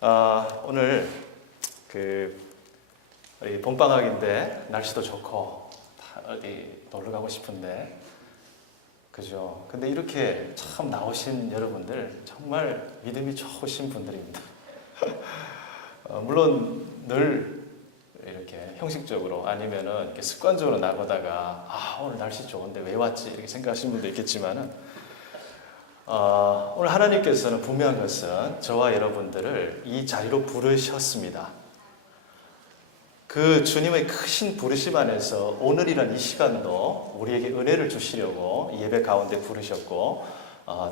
오늘 우리 봄방학인데 날씨도 좋고 어디 놀러 가고 싶은데 그죠? 근데 이렇게 참 나오신 여러분들 정말 믿음이 좋으신 분들입니다. 물론 늘 이렇게 형식적으로 아니면은 이렇게 습관적으로 나가다가 오늘 날씨 좋은데 왜 왔지 이렇게 생각하시는 분도 있겠지만은 오늘 하나님께서는 분명한 것은 저와 여러분들을 이 자리로 부르셨습니다. 그 주님의 크신 부르심 안에서 오늘이란 이 시간도 우리에게 은혜를 주시려고 예배 가운데 부르셨고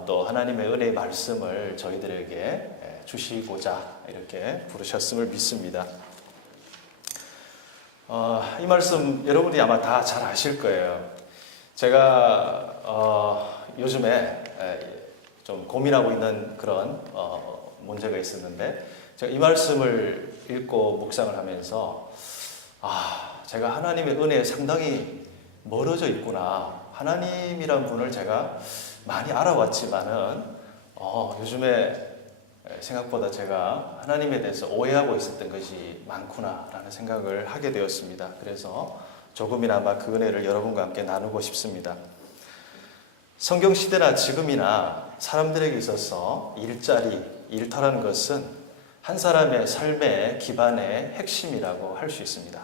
또 하나님의 은혜의 말씀을 저희들에게 주시고자 이렇게 부르셨음을 믿습니다. 이 말씀 여러분이 아마 다 잘 아실 거예요. 제가 요즘에 좀 고민하고 있는 그런 문제가 있었는데 제가 이 말씀을 읽고 묵상을 하면서 제가 하나님의 은혜에 상당히 멀어져 있구나. 하나님이란 분을 제가 많이 알아왔지만은 요즘에 생각보다 제가 하나님에 대해서 오해하고 있었던 것이 많구나라는 생각을 하게 되었습니다. 그래서 조금이나마 그 은혜를 여러분과 함께 나누고 싶습니다. 성경 시대나 지금이나 사람들에게 있어서 일자리, 일터라는 것은 한 사람의 삶의 기반의 핵심이라고 할 수 있습니다.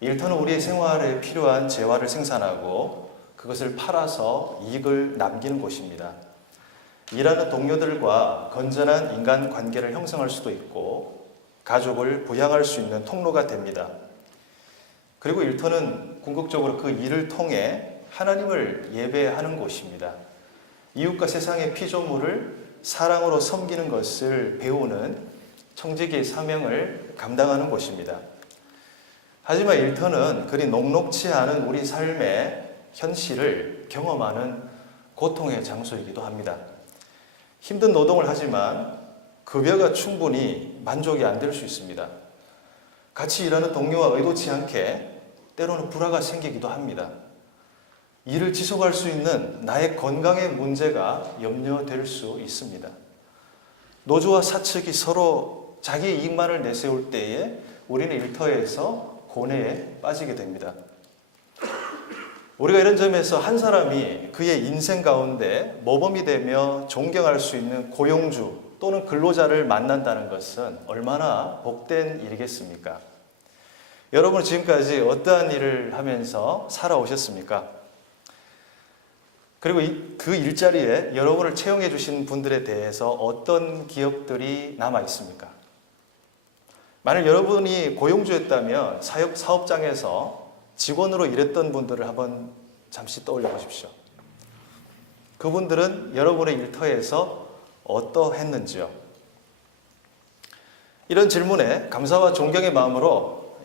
일터는 우리의 생활에 필요한 재화를 생산하고 그것을 팔아서 이익을 남기는 곳입니다. 일하는 동료들과 건전한 인간관계를 형성할 수도 있고 가족을 부양할 수 있는 통로가 됩니다. 그리고 일터는 궁극적으로 그 일을 통해 하나님을 예배하는 곳입니다. 이웃과 세상의 피조물을 사랑으로 섬기는 것을 배우는 청지기의 사명을 감당하는 곳입니다. 하지만 일터는 그리 녹록지 않은 우리 삶의 현실을 경험하는 고통의 장소이기도 합니다. 힘든 노동을 하지만 급여가 충분히 만족이 안 될 수 있습니다. 같이 일하는 동료와 의도치 않게 때로는 불화가 생기기도 합니다. 일을 지속할 수 있는 나의 건강의 문제가 염려될 수 있습니다. 노조와 사측이 서로 자기 이익만을 내세울 때에 우리는 일터에서 고뇌에 빠지게 됩니다. 우리가 이런 점에서 한 사람이 그의 인생 가운데 모범이 되며 존경할 수 있는 고용주 또는 근로자를 만난다는 것은 얼마나 복된 일이겠습니까? 여러분은 지금까지 어떠한 일을 하면서 살아오셨습니까? 그리고 그 일자리에 여러분을 채용해 주신 분들에 대해서 어떤 기억들이 남아 있습니까? 만약 여러분이 고용주였다면 사업장에서 직원으로 일했던 분들을 한번 잠시 떠올려 보십시오. 그분들은 여러분의 일터에서 어떠했는지요? 이런 질문에 감사와 존경의 마음으로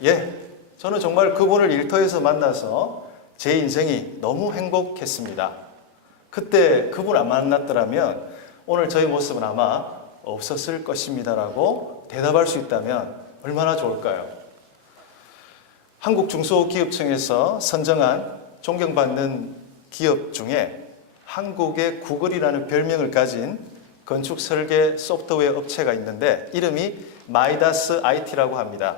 저는 정말 그분을 일터에서 만나서 제 인생이 너무 행복했습니다. 그때 그분 안 만났더라면 오늘 저의 모습은 아마 없었을 것입니다라고 대답할 수 있다면 얼마나 좋을까요? 한국 중소기업청에서 선정한 존경받는 기업 중에 한국의 구글이라는 별명을 가진 건축 설계 소프트웨어 업체가 있는데 이름이 마이다스 IT라고 합니다.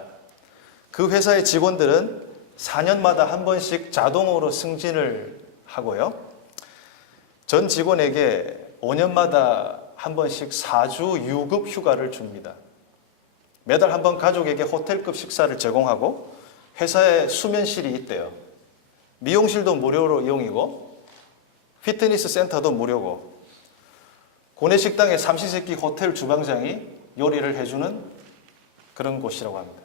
그 회사의 직원들은 4년마다 한 번씩 자동으로 승진을 하고요. 전 직원에게 5년마다 한 번씩 4주 유급 휴가를 줍니다. 매달 한 번 가족에게 호텔급 식사를 제공하고 회사에 수면실이 있대요. 미용실도 무료로 이용이고 피트니스 센터도 무료고 구내식당의 삼시세끼 호텔 주방장이 요리를 해주는 그런 곳이라고 합니다.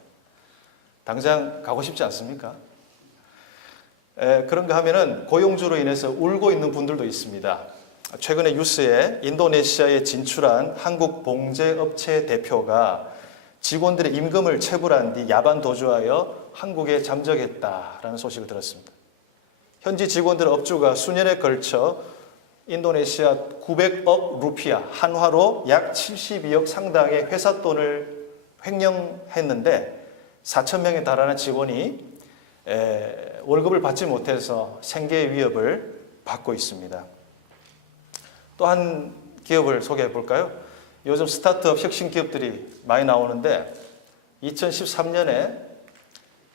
당장 가고 싶지 않습니까? 그런가 하면은 고용주로 인해서 울고 있는 분들도 있습니다. 최근에 뉴스에 인도네시아에 진출한 한국 봉제업체 대표가 직원들의 임금을 체불한 뒤 야반 도주하여 한국에 잠적했다라는 소식을 들었습니다. 현지 직원들 업주가 수년에 걸쳐 인도네시아 900억 루피아, 한화로 약 72억 상당의 회사 돈을 횡령했는데 4,000명에 달하는 직원이 월급을 받지 못해서 생계의 위협을 받고 있습니다. 또 한 기업을 소개해 볼까요? 요즘 스타트업 혁신 기업들이 많이 나오는데 2013년에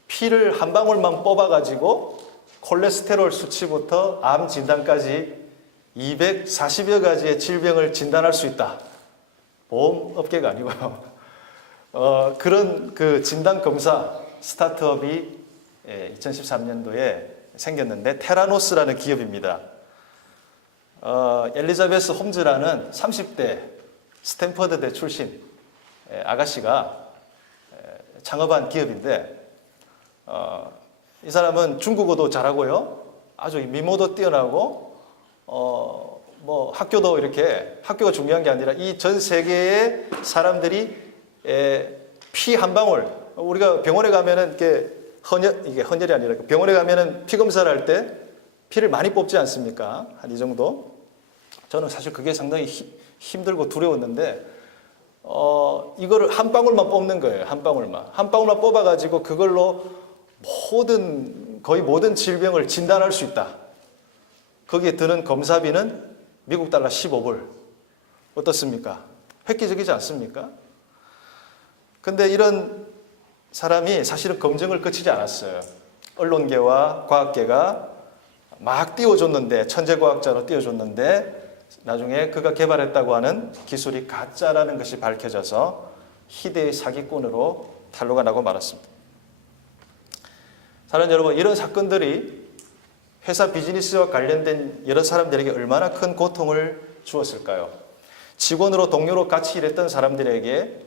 피를 한 방울만 뽑아가지고 콜레스테롤 수치부터 암 진단까지 240여 가지의 질병을 진단할 수 있다. 보험업계가 아니고요. 그런 그 진단 검사 스타트업이 2013년도에 생겼는데 테라노스라는 기업입니다. 엘리자베스 홈즈라는 30대 스탠퍼드대 출신 아가씨가 창업한 기업인데 이 사람은 중국어도 잘하고요. 아주 미모도 뛰어나고 뭐 학교도 이렇게 학교가 중요한 게 아니라 이 전 세계의 사람들이 피 한 방울 우리가 병원에 가면은 이게 헌혈이 아니라 병원에 가면은 피 검사를 할 때 피를 많이 뽑지 않습니까? 한 이 정도. 저는 사실 그게 상당히 힘들고 두려웠는데 이거를 한 방울만 뽑는 거예요. 한 방울만 뽑아가지고 그걸로 거의 모든 질병을 진단할 수 있다. 거기에 드는 검사비는 미국 달러 15불. 어떻습니까? 획기적이지 않습니까? 근데 이런 사람이 사실은 검증을 거치지 않았어요. 언론계와 과학계가 막 띄워줬는데, 천재과학자로 띄워줬는데 나중에 그가 개발했다고 하는 기술이 가짜라는 것이 밝혀져서 희대의 사기꾼으로 탄로가 나고 말았습니다. 사랑하는 여러분, 이런 사건들이 회사 비즈니스와 관련된 여러 사람들에게 얼마나 큰 고통을 주었을까요? 직원으로 동료로 같이 일했던 사람들에게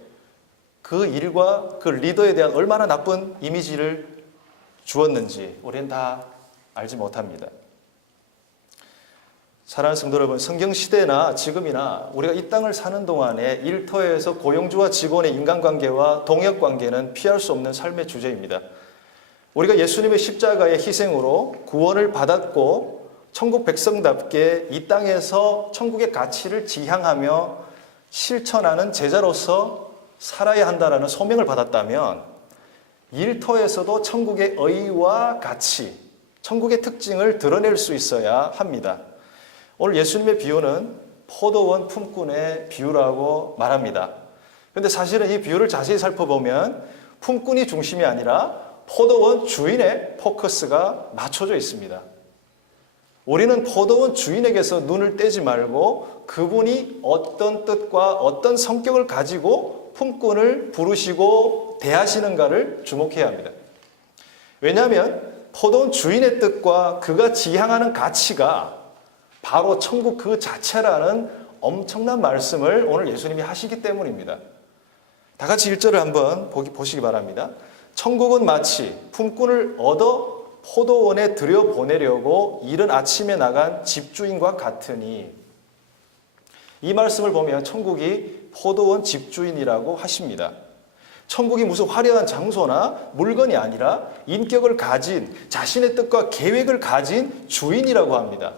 그 일과 그 리더에 대한 얼마나 나쁜 이미지를 주었는지 우리는 다 알지 못합니다. 사랑하는 성도 여러분, 성경시대나 지금이나 우리가 이 땅을 사는 동안에 일터에서 고용주와 직원의 인간관계와 동역관계는 피할 수 없는 삶의 주제입니다. 우리가 예수님의 십자가의 희생으로 구원을 받았고 천국 백성답게 이 땅에서 천국의 가치를 지향하며 실천하는 제자로서 살아야 한다는 소명을 받았다면 일터에서도 천국의 의와 가치, 천국의 특징을 드러낼 수 있어야 합니다. 오늘 예수님의 비유는 포도원 품꾼의 비유라고 말합니다. 그런데 사실은 이 비유를 자세히 살펴보면 품꾼이 중심이 아니라 포도원 주인의 포커스가 맞춰져 있습니다. 우리는 포도원 주인에게서 눈을 떼지 말고 그분이 어떤 뜻과 어떤 성격을 가지고 품꾼을 부르시고 대하시는가를 주목해야 합니다. 왜냐하면 포도원 주인의 뜻과 그가 지향하는 가치가 바로 천국 그 자체라는 엄청난 말씀을 오늘 예수님이 하시기 때문입니다. 다 같이 1절을 한번 보시기 바랍니다. 천국은 마치 품꾼을 얻어 포도원에 들여보내려고 이른 아침에 나간 집주인과 같으니, 이 말씀을 보면 천국이 포도원 집주인이라고 하십니다. 천국이 무슨 화려한 장소나 물건이 아니라 인격을 가진, 자신의 뜻과 계획을 가진 주인이라고 합니다.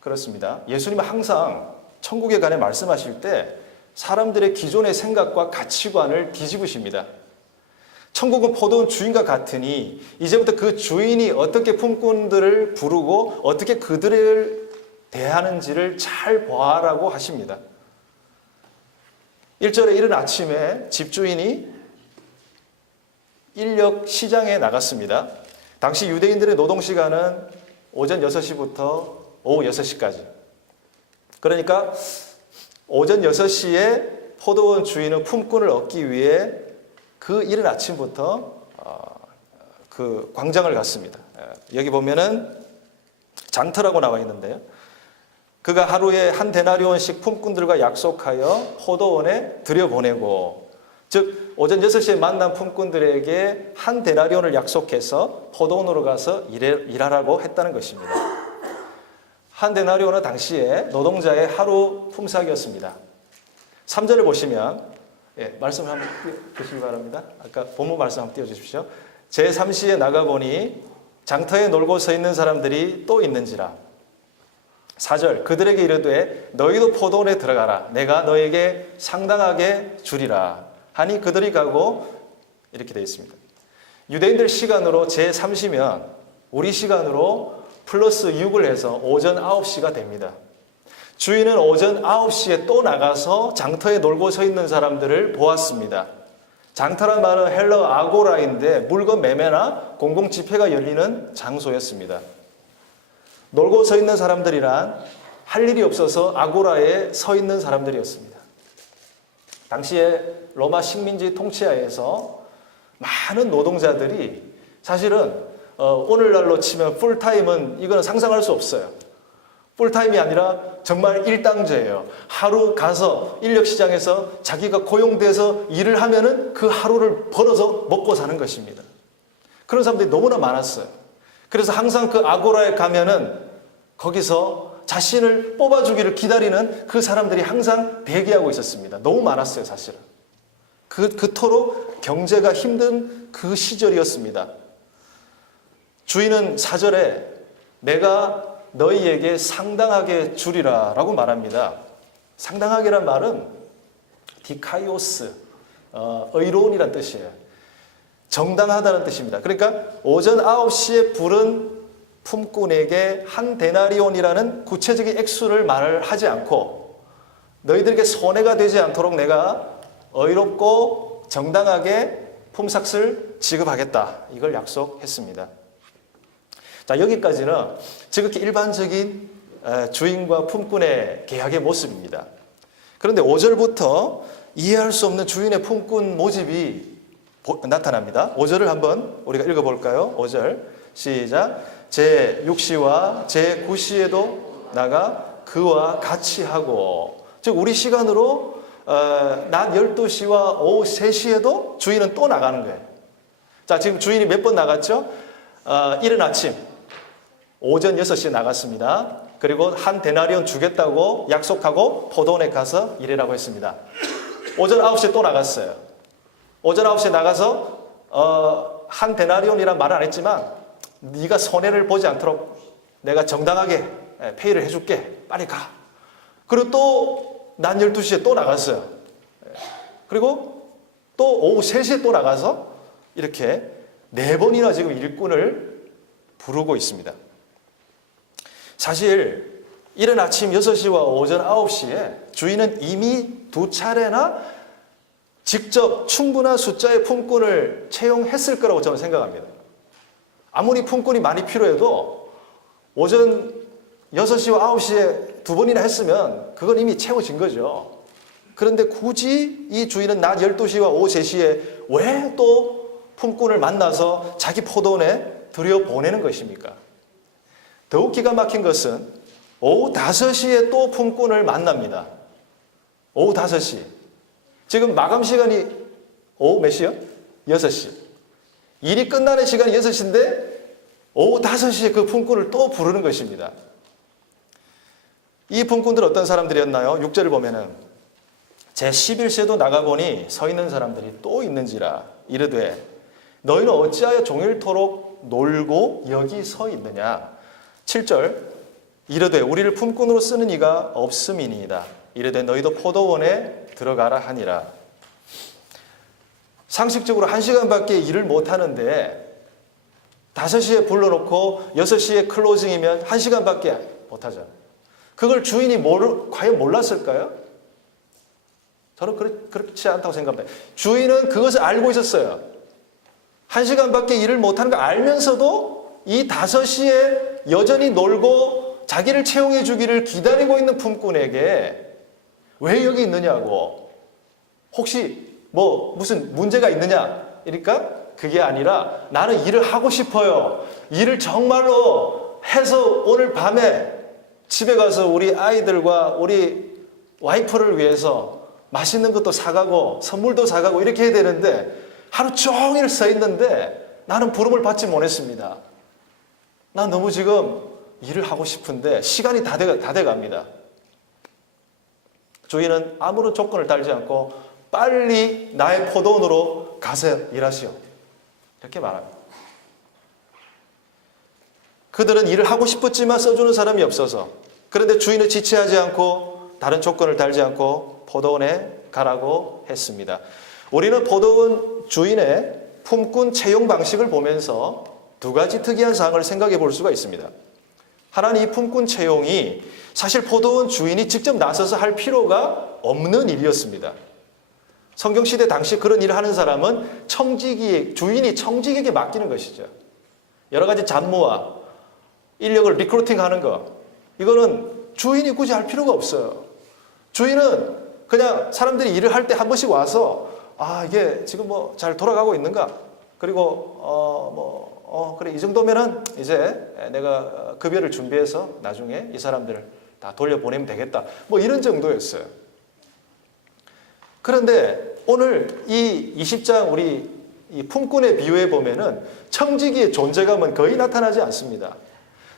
그렇습니다. 예수님은 항상 천국에 관해 말씀하실 때 사람들의 기존의 생각과 가치관을 뒤집으십니다. 천국은 포도원 주인과 같으니 이제부터 그 주인이 어떻게 품꾼들을 부르고 어떻게 그들을 대하는지를 잘 보아라고 하십니다. 1절에 이른 아침에 집주인이 인력 시장에 나갔습니다. 당시 유대인들의 노동시간은 오전 6시부터 오후 6시까지. 그러니까 오전 6시에 포도원 주인은 품꾼을 얻기 위해 그 이른 아침부터 그 광장을 갔습니다. 여기 보면은 장터라고 나와 있는데요. 그가 하루에 한 데나리온씩 품꾼들과 약속하여 포도원에 들여보내고, 즉 오전 6시에 만난 품꾼들에게 한 데나리온을 약속해서 포도원으로 가서 일하라고 했다는 것입니다. 한 데나리온은 당시에 노동자의 하루 품삯이었습니다. 3절을 보시면 말씀을 한번 띄워주시기 바랍니다. 아까 본문 말씀 한번 띄워주십시오. 제3시에 나가보니 장터에 놀고 서 있는 사람들이 또 있는지라. 4절 그들에게 이르되 너희도 포도원에 들어가라. 내가 너에게 상당하게 주리라 하니 그들이 가고, 이렇게 되어 있습니다. 유대인들 시간으로 제3시면 우리 시간으로 플러스 6을 해서 오전 9시가 됩니다. 주인은 오전 9시에 또 나가서 장터에 놀고 서 있는 사람들을 보았습니다. 장터란 말은 헬러 아고라인데 물건 매매나 공공 집회가 열리는 장소였습니다. 놀고 서 있는 사람들이란 할 일이 없어서 아고라에 서 있는 사람들이었습니다. 당시에 로마 식민지 통치하에서 많은 노동자들이 사실은 오늘날로 치면 풀타임은 이거는 상상할 수 없어요. 풀타임이 아니라 정말 일당제예요. 하루 가서 인력시장에서 자기가 고용돼서 일을 하면은 그 하루를 벌어서 먹고 사는 것입니다. 그런 사람들이 너무나 많았어요. 그래서 항상 그 아고라에 가면은 거기서 자신을 뽑아주기를 기다리는 그 사람들이 항상 대기하고 있었습니다. 너무 많았어요, 사실은. 그토록 경제가 힘든 그 시절이었습니다. 주인은 4절에 내가 너희에게 상당하게 주리라 라고 말합니다. 상당하게란 말은 디카이오스, 의로운이란 뜻이에요. 정당하다는 뜻입니다. 그러니까 오전 9시에 부른 품꾼에게 한 데나리온이라는 구체적인 액수를 말을 하지 않고 너희들에게 손해가 되지 않도록 내가 의롭고 정당하게 품삯을 지급하겠다. 이걸 약속했습니다. 자, 여기까지는 지극히 일반적인 주인과 품꾼의 계약의 모습입니다. 그런데 5절부터 이해할 수 없는 주인의 품꾼 모집이 나타납니다. 5절을 한번 우리가 읽어볼까요? 5절 시작. 제6시와 제9시에도 나가 그와 같이 하고, 즉 우리 시간으로 낮 12시와 오후 3시에도 주인은 또 나가는 거예요. 자, 지금 주인이 몇 번 나갔죠? 이른 아침 오전 6시에 나갔습니다. 그리고 한 데나리온 주겠다고 약속하고 포도원에 가서 일하라고 했습니다. 오전 9시에 또 나갔어요. 오전 9시에 나가서 한 데나리온이란 말은 안 했지만 네가 손해를 보지 않도록 내가 정당하게 페이를 해줄게. 빨리 가. 그리고 또 낮 12시에 또 나갔어요. 그리고 또 오후 3시에 또 나가서 이렇게 4번이나 지금 일꾼을 부르고 있습니다. 사실 이른 아침 6시와 오전 9시에 주인은 이미 2차례나 직접 충분한 숫자의 품꾼을 채용했을 거라고 저는 생각합니다. 아무리 품꾼이 많이 필요해도 오전 6시와 9시에 2번이나 했으면 그건 이미 채워진 거죠. 그런데 굳이 이 주인은 낮 12시와 오후 3시에 왜 또 품꾼을 만나서 자기 포도원에 들여보내는 것입니까? 더욱 기가 막힌 것은 오후 5시에 또 품꾼을 만납니다. 오후 5시. 지금 마감 시간이 오후 몇 시요? 6시. 일이 끝나는 시간이 6시인데 오후 5시에 그 품꾼을 또 부르는 것입니다. 이 품꾼들은 어떤 사람들이었나요? 6절을 보면은 제11시에도 나가보니 서 있는 사람들이 또 있는지라 이르되 너희는 어찌하여 종일토록 놀고 여기 서 있느냐. 7절 이르되 우리를 품꾼으로 쓰는 이가 없음이니이다. 이르되 너희도 포도원에 들어가라 하니라. 상식적으로 1시간밖에 일을 못하는데 5시에 불러놓고 6시에 클로징이면 1시간밖에 못하잖아요. 그걸 주인이 과연 몰랐을까요? 저는 그렇지 않다고 생각합니다. 주인은 그것을 알고 있었어요. 1시간밖에 일을 못하는 거 알면서도 이 5시에 여전히 놀고 자기를 채용해 주기를 기다리고 있는 품꾼에게 왜 여기 있느냐고, 혹시 무슨 문제가 있느냐, 그러니까 그게 아니라 나는 일을 하고 싶어요. 일을 정말로 해서 오늘 밤에 집에 가서 우리 아이들과 우리 와이프를 위해서 맛있는 것도 사가고 선물도 사가고 이렇게 해야 되는데 하루 종일 서 있는데 나는 부름을 받지 못했습니다. 난 너무 지금 일을 하고 싶은데 시간이 다 돼갑니다. 주인은 아무런 조건을 달지 않고 빨리 나의 포도원으로 가서 일하시오. 이렇게 말합니다. 그들은 일을 하고 싶었지만 써주는 사람이 없어서, 그런데 주인은 지체하지 않고 다른 조건을 달지 않고 포도원에 가라고 했습니다. 우리는 포도원 주인의 품꾼 채용 방식을 보면서 두 가지 특이한 사항을 생각해 볼 수가 있습니다. 하나님 이 품꾼 채용이 사실 포도원 주인이 직접 나서서 할 필요가 없는 일이었습니다. 성경시대 당시 그런 일을 하는 사람은 주인이 청지기에게 맡기는 것이죠. 여러 가지 잡무와 인력을 리크루팅하는 거, 이거는 주인이 굳이 할 필요가 없어요. 주인은 그냥 사람들이 일을 할 때 한 번씩 와서 이게 지금 뭐 잘 돌아가고 있는가? 그리고 그래 이 정도면은 이제 내가 급여를 준비해서 나중에 이 사람들을 다 돌려보내면 되겠다. 뭐 이런 정도였어요. 그런데 오늘 이 20장 우리 이 품꾼의 비유에 보면은 청지기의 존재감은 거의 나타나지 않습니다.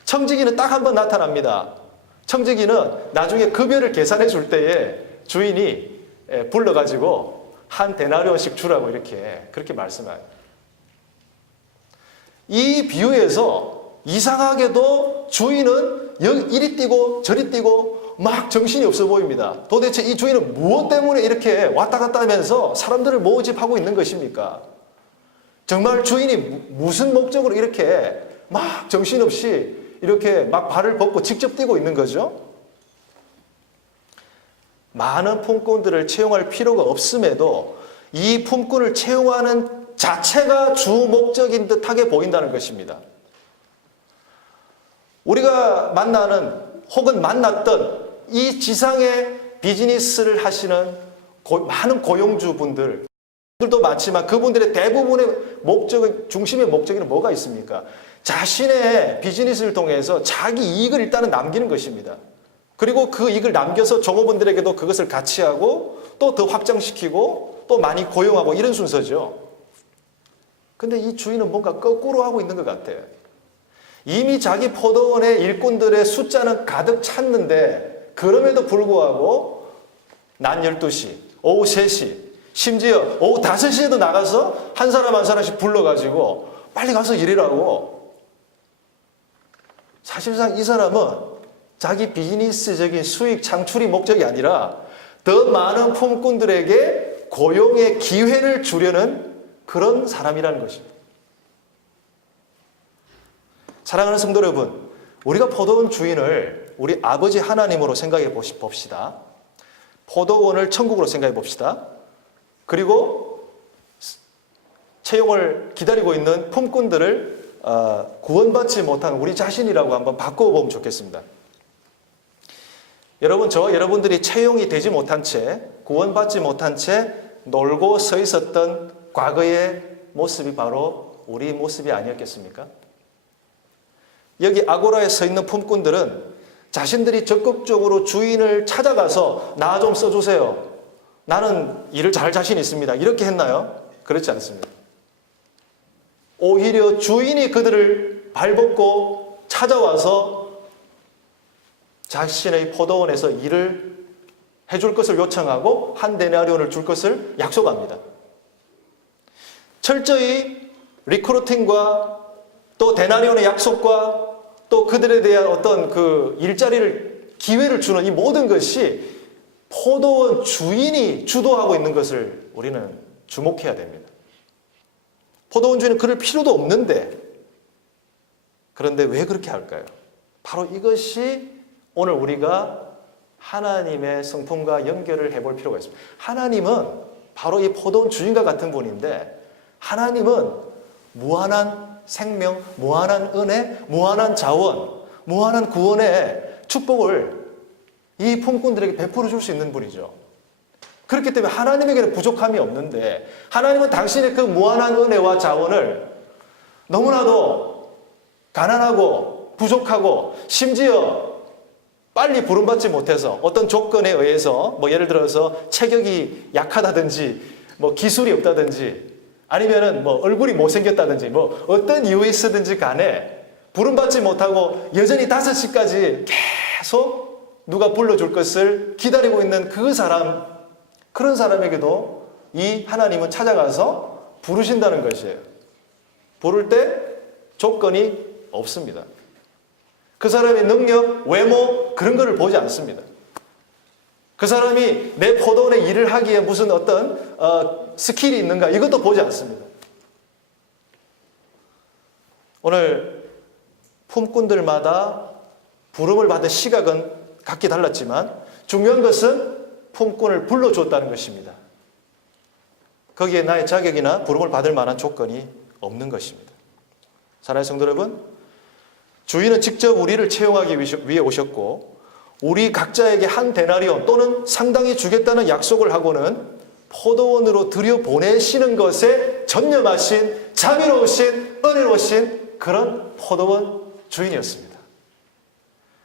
청지기는 딱 한 번 나타납니다. 청지기는 나중에 급여를 계산해 줄 때에 주인이 불러가지고 한 데나리온씩 주라고 그렇게 말씀해요. 이 비유에서 이상하게도 주인은 이리 뛰고 저리 뛰고 막 정신이 없어 보입니다. 도대체 이 주인은 무엇 때문에 이렇게 왔다 갔다 하면서 사람들을 모집하고 있는 것입니까? 정말 주인이 무슨 목적으로 이렇게 막 정신없이 이렇게 막 발을 뻗고 직접 뛰고 있는 거죠? 많은 품꾼들을 채용할 필요가 없음에도 이 품꾼을 채용하는 자체가 주 목적인 듯하게 보인다는 것입니다. 우리가 만나는 혹은 만났던 이 지상의 비즈니스를 하시는 많은 고용주분들도 많지만 그분들의 대부분의 중심의 목적에는 뭐가 있습니까? 자신의 비즈니스를 통해서 자기 이익을 일단은 남기는 것입니다. 그리고 그 이익을 남겨서 종업원들에게도 그것을 같이 하고 또 더 확장시키고 또 많이 고용하고 이런 순서죠. 근데 이 주인은 뭔가 거꾸로 하고 있는 것 같아요. 이미 자기 포도원의 일꾼들의 숫자는 가득 찼는데 그럼에도 불구하고 낮 12시, 오후 3시, 심지어 오후 5시에도 나가서 한 사람 한 사람씩 불러가지고 빨리 가서 일하라고. 사실상 이 사람은 자기 비즈니스적인 수익 창출이 목적이 아니라 더 많은 품꾼들에게 고용의 기회를 주려는 그런 사람이라는 것입니다. 사랑하는 성도 여러분, 우리가 포도원 주인을 우리 아버지 하나님으로 생각해 봅시다. 포도원을 천국으로 생각해 봅시다. 그리고 채용을 기다리고 있는 품꾼들을 구원받지 못한 우리 자신이라고 한번 바꿔보면 좋겠습니다. 여러분, 저와 여러분들이 채용이 되지 못한 채, 구원받지 못한 채 놀고 서 있었던 과거의 모습이 바로 우리 모습이 아니었겠습니까? 여기 아고라에 서 있는 품꾼들은 자신들이 적극적으로 주인을 찾아가서 나 좀 써주세요. 나는 일을 잘할 자신 있습니다. 이렇게 했나요? 그렇지 않습니다. 오히려 주인이 그들을 발벗고 찾아와서 자신의 포도원에서 일을 해줄 것을 요청하고 한 데나리온을 줄 것을 약속합니다. 철저히 리크루팅과 또 데나리온의 약속과 또 그들에 대한 어떤 그 일자리를 기회를 주는 이 모든 것이 포도원 주인이 주도하고 있는 것을 우리는 주목해야 됩니다. 포도원 주인은 그럴 필요도 없는데 그런데 왜 그렇게 할까요? 바로 이것이 오늘 우리가 하나님의 성품과 연결을 해볼 필요가 있습니다. 하나님은 바로 이 포도원 주인과 같은 분인데 하나님은 무한한 생명, 무한한 은혜, 무한한 자원, 무한한 구원의 축복을 이 품꾼들에게 베풀어 줄 수 있는 분이죠. 그렇기 때문에 하나님에게는 부족함이 없는데 하나님은 당신의 그 무한한 은혜와 자원을 너무나도 가난하고 부족하고 심지어 빨리 부름받지 못해서 어떤 조건에 의해서 뭐 예를 들어서 체격이 약하다든지 뭐 기술이 없다든지 아니면은 뭐 얼굴이 못생겼다든지 뭐 어떤 이유에 있으든지 간에 부름받지 못하고 여전히 5시까지 계속 누가 불러줄 것을 기다리고 있는 그 사람, 그런 사람에게도 이 하나님은 찾아가서 부르신다는 것이에요. 부를 때 조건이 없습니다. 그 사람의 능력, 외모 그런 거를 보지 않습니다. 그 사람이 내 포도원에 일을 하기에 무슨 어떤 스킬이 있는가 이것도 보지 않습니다. 오늘 품꾼들마다 부름을 받은 시각은 각기 달랐지만 중요한 것은 품꾼을 불러줬다는 것입니다. 거기에 나의 자격이나 부름을 받을 만한 조건이 없는 것입니다. 사랑하는 성도 여러분, 주인은 직접 우리를 채용하기 위해 오셨고 우리 각자에게 한 데나리온 또는 상당히 주겠다는 약속을 하고는 포도원으로 들여보내시는 것에 전념하신 자비로우신 은혜로우신 그런 포도원 주인이었습니다.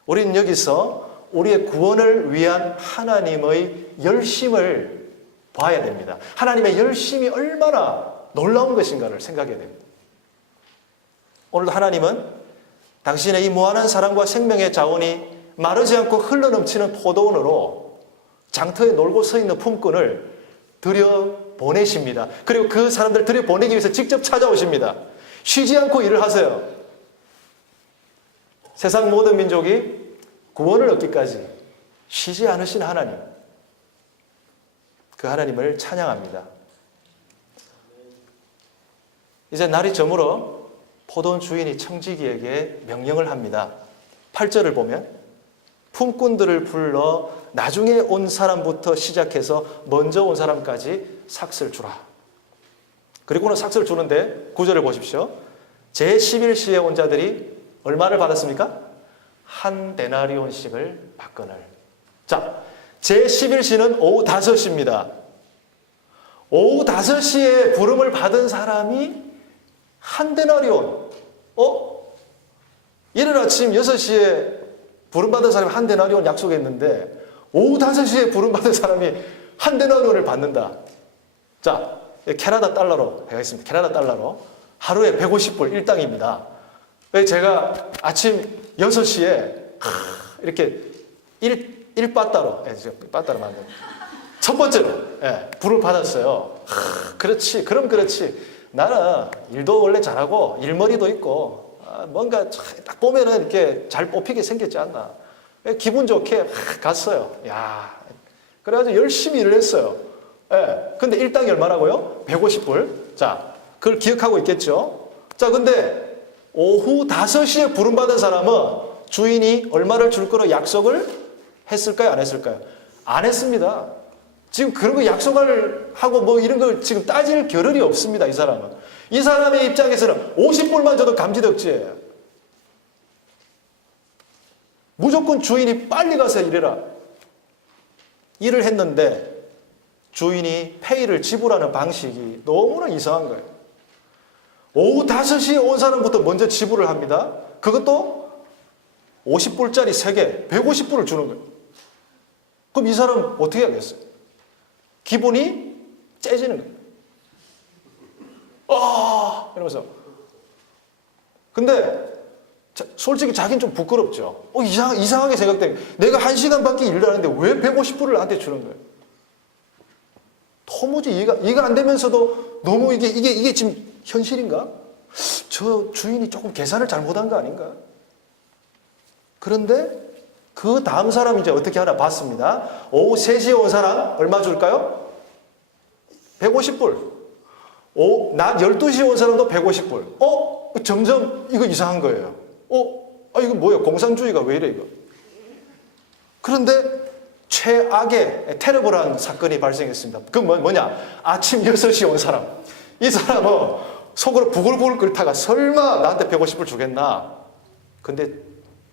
우리는 여기서 우리의 구원을 위한 하나님의 열심을 봐야 됩니다. 하나님의 열심이 얼마나 놀라운 것인가를 생각해야 됩니다. 오늘도 하나님은 당신의 이 무한한 사랑과 생명의 자원이 마르지 않고 흘러넘치는 포도원으로 장터에 놀고 서 있는 품꾼을 들여보내십니다. 그리고 그 사람들 들여보내기 위해서 직접 찾아오십니다. 쉬지 않고 일을 하세요. 세상 모든 민족이 구원을 얻기까지 쉬지 않으신 하나님, 그 하나님을 찬양합니다. 이제 날이 저물어 포도원 주인이 청지기에게 명령을 합니다. 8절을 보면 품꾼들을 불러 나중에 온 사람부터 시작해서 먼저 온 사람까지 삭슬 주라. 그리고는 삭슬 주는데 9절을 보십시오. 제11시에 온 자들이 얼마를 받았습니까? 한 데나리온씩을 받거늘. 자, 제11시는 오후 5시입니다. 오후 5시에 부름을 받은 사람이 한 데나리온. 이른 아침 6시에 부름받은 사람이 한 데나리온 약속했는데 오후 5시에 부름받은 사람이 한 데나리온을 받는다. 자, 캐나다 달러로 해가겠습니다. 캐나다 달러로 하루에 150불 일당입니다. 제가 아침 6시에 이렇게 1빠따로 빠따로 만든 첫 번째로 불을 받았어요. 그렇지, 그럼 그렇지. 나는 일도 원래 잘하고 일머리도 있고 뭔가 딱 보면은 이렇게 잘 뽑히게 생겼지 않나. 기분 좋게 갔어요. 야, 그래가지고 열심히 일을 했어요. 근데 일당이 얼마라고요? 150불. 자, 그걸 기억하고 있겠죠? 자, 근데 오후 5시에 부름받은 사람은 주인이 얼마를 줄 거로 약속을 했을까요? 안 했을까요? 안 했습니다. 지금 그런 거 약속을 하고 뭐 이런 걸 지금 따질 겨를이 없습니다. 이 사람은. 이 사람의 입장에서는 50불만 줘도 감지덕지예요. 무조건 주인이 빨리 가서 일해라. 일을 했는데 주인이 페이를 지불하는 방식이 너무나 이상한 거예요. 오후 5시에 온 사람부터 먼저 지불을 합니다. 그것도 50불짜리 3개, 150불을 주는 거예요. 그럼 이 사람 어떻게 하겠어요? 기분이 째지는 거예요. 이러면서. 근데 솔직히 자기는 좀 부끄럽죠. 이상하게 생각되면 내가 1시간밖에 일을 하는데 왜 150불을 나한테 주는 거예요? 도무지 이해가 안 되면서도 너무 이게 지금 현실인가? 저 주인이 조금 계산을 잘못한 거 아닌가? 그런데 그 다음 사람이 이제 어떻게 하나 봤습니다. 오후 3시에 온 사람 얼마 줄까요? 150불. 낮 12시에 온 사람도 150불. 점점 이거 이상한 거예요. 이거 뭐야? 공산주의가 왜 이래 이거? 그런데 최악의 테러블한 사건이 발생했습니다. 그 뭐냐? 아침 6시에 온 사람. 이 사람은 속으로 부글부글 끓다가 설마 나한테 150불 주겠나? 근데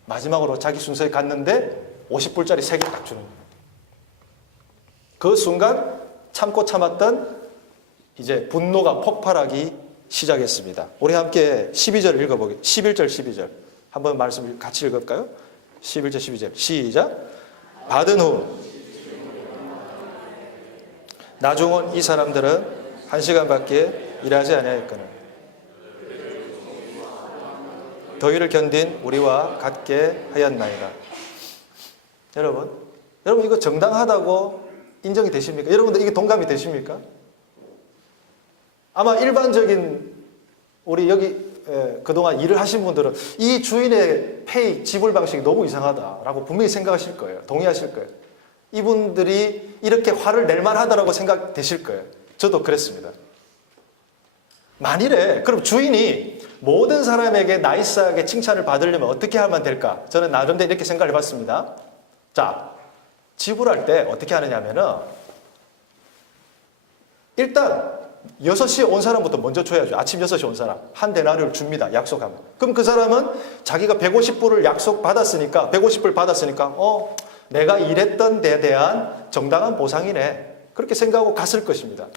마지막으로 자기 순서에 갔는데 50불짜리 3개 딱 주는 거예요. 그 순간 참고 참았던 이제 분노가 폭발하기 시작했습니다. 우리 함께 12절 읽어보겠습니다. 11절 12절 한번 말씀 같이 읽을까요? 11절 12절 시작. 받은 후 나중 온 이 사람들은 1시간밖에 일하지 아니하였거늘 더위를 견딘 우리와 같게 하였나이다. 여러분 이거 정당하다고 인정이 되십니까? 여러분들 이게 동감이 되십니까? 아마 일반적인 우리 여기 그동안 일을 하신 분들은 이 주인의 페이 지불 방식이 너무 이상하다라고 분명히 생각하실 거예요. 동의하실 거예요. 이분들이 이렇게 화를 낼 만하다라고 생각되실 거예요. 저도 그랬습니다. 만일에 그럼 주인이 모든 사람에게 나이스하게 칭찬을 받으려면 어떻게 하면 될까? 저는 나름대로 이렇게 생각을 해봤습니다. 자, 지불할 때 어떻게 하느냐면은 일단 6시에 온 사람부터 먼저 줘야죠. 아침 6시에 온 사람. 한 데나리온을 줍니다. 약속하면. 그럼 그 사람은 자기가 150불을 약속받았으니까 150불 받았으니까 내가 일했던 데에 대한 정당한 보상이네. 그렇게 생각하고 갔을 것입니다.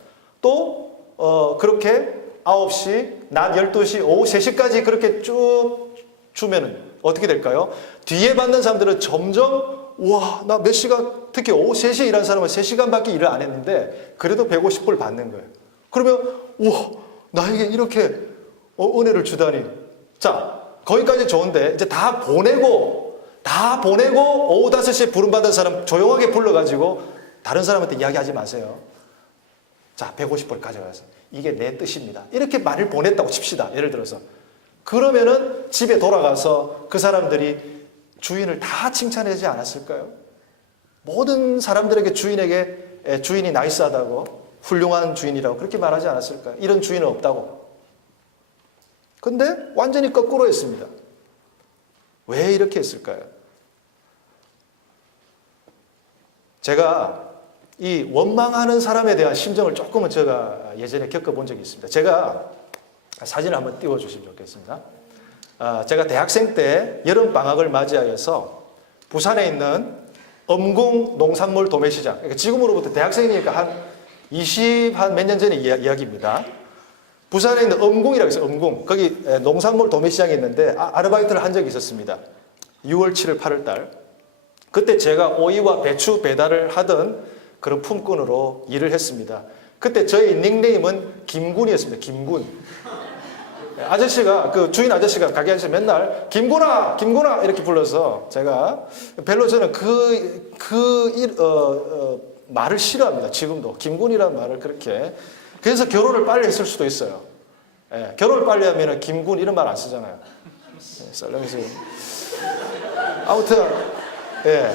또 그렇게 9시, 낮 12시, 오후 3시까지 그렇게 쭉 주면은 어떻게 될까요? 뒤에 받는 사람들은 점점 와, 나 몇 시간, 특히 오후 3시에 일하는 사람은 3시간밖에 일을 안 했는데 그래도 150불 받는 거예요. 그러면 우와, 나에게 이렇게 은혜를 주다니. 자, 거기까지 좋은데 이제 다 보내고 오후 5시에 부름받은 사람 조용하게 불러가지고 다른 사람한테 이야기하지 마세요. 자, 150불 가져가세요. 이게 내 뜻입니다. 이렇게 말을 보냈다고 칩시다. 예를 들어서. 그러면은 집에 돌아가서 그 사람들이 주인을 다 칭찬하지 않았을까요? 모든 사람들에게 주인이 나이스하다고, 훌륭한 주인이라고 그렇게 말하지 않았을까요? 이런 주인은 없다고. 근데 완전히 거꾸로 했습니다. 왜 이렇게 했을까요? 제가 이 원망하는 사람에 대한 심정을 조금은 제가 예전에 겪어본 적이 있습니다. 제가 사진을 한번 띄워주시면 좋겠습니다. 제가 대학생 때 여름방학을 맞이하여서 부산에 있는 엄궁 농산물 도매시장, 그러니까 지금으로부터 대학생이니까 한 20, 한 몇 년 전의 이야기입니다. 부산에 있는 엄궁이라고 있어요. 엄궁. 거기 농산물 도매시장이 있는데 아르바이트를 한 적이 있었습니다. 6월, 7월, 8월 달. 그때 제가 오이와 배추 배달을 하던 그런 품꾼으로 일을 했습니다. 그때 저의 닉네임은 김군이었습니다. 김군. 아저씨가, 그 주인 아저씨가, 가게 아저씨 맨날 김군아, 김군아 이렇게 불러서 제가 별로 저는 말을 싫어합니다. 지금도. 김군이라는 말을 그렇게. 그래서 결혼을 빨리 했을 수도 있어요. 예, 결혼을 빨리 하면 김군 이런 말 안 쓰잖아요. 썰렁해서. 아무튼, 예.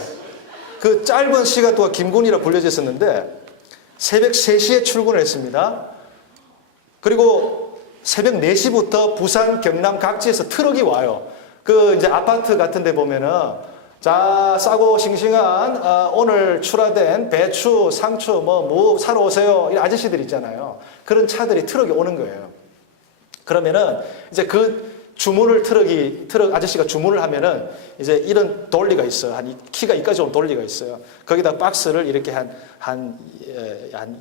그 짧은 시간 동안 김군이라 불려졌었는데 새벽 3시에 출근을 했습니다. 그리고 새벽 4시부터 부산, 경남 각지에서 트럭이 와요. 그 이제 아파트 같은 데 보면은 자, 싸고 싱싱한 오늘 출하된 배추, 상추 뭐 사러 오세요. 이 아저씨들 있잖아요. 그런 차들이 트럭이 오는 거예요. 그러면은 이제 그 주문을 트럭 아저씨가 주문을 하면은 이제 이런 돌리가 있어요. 한 키가 이까지 온 돌리가 있어요. 거기다 박스를 이렇게 한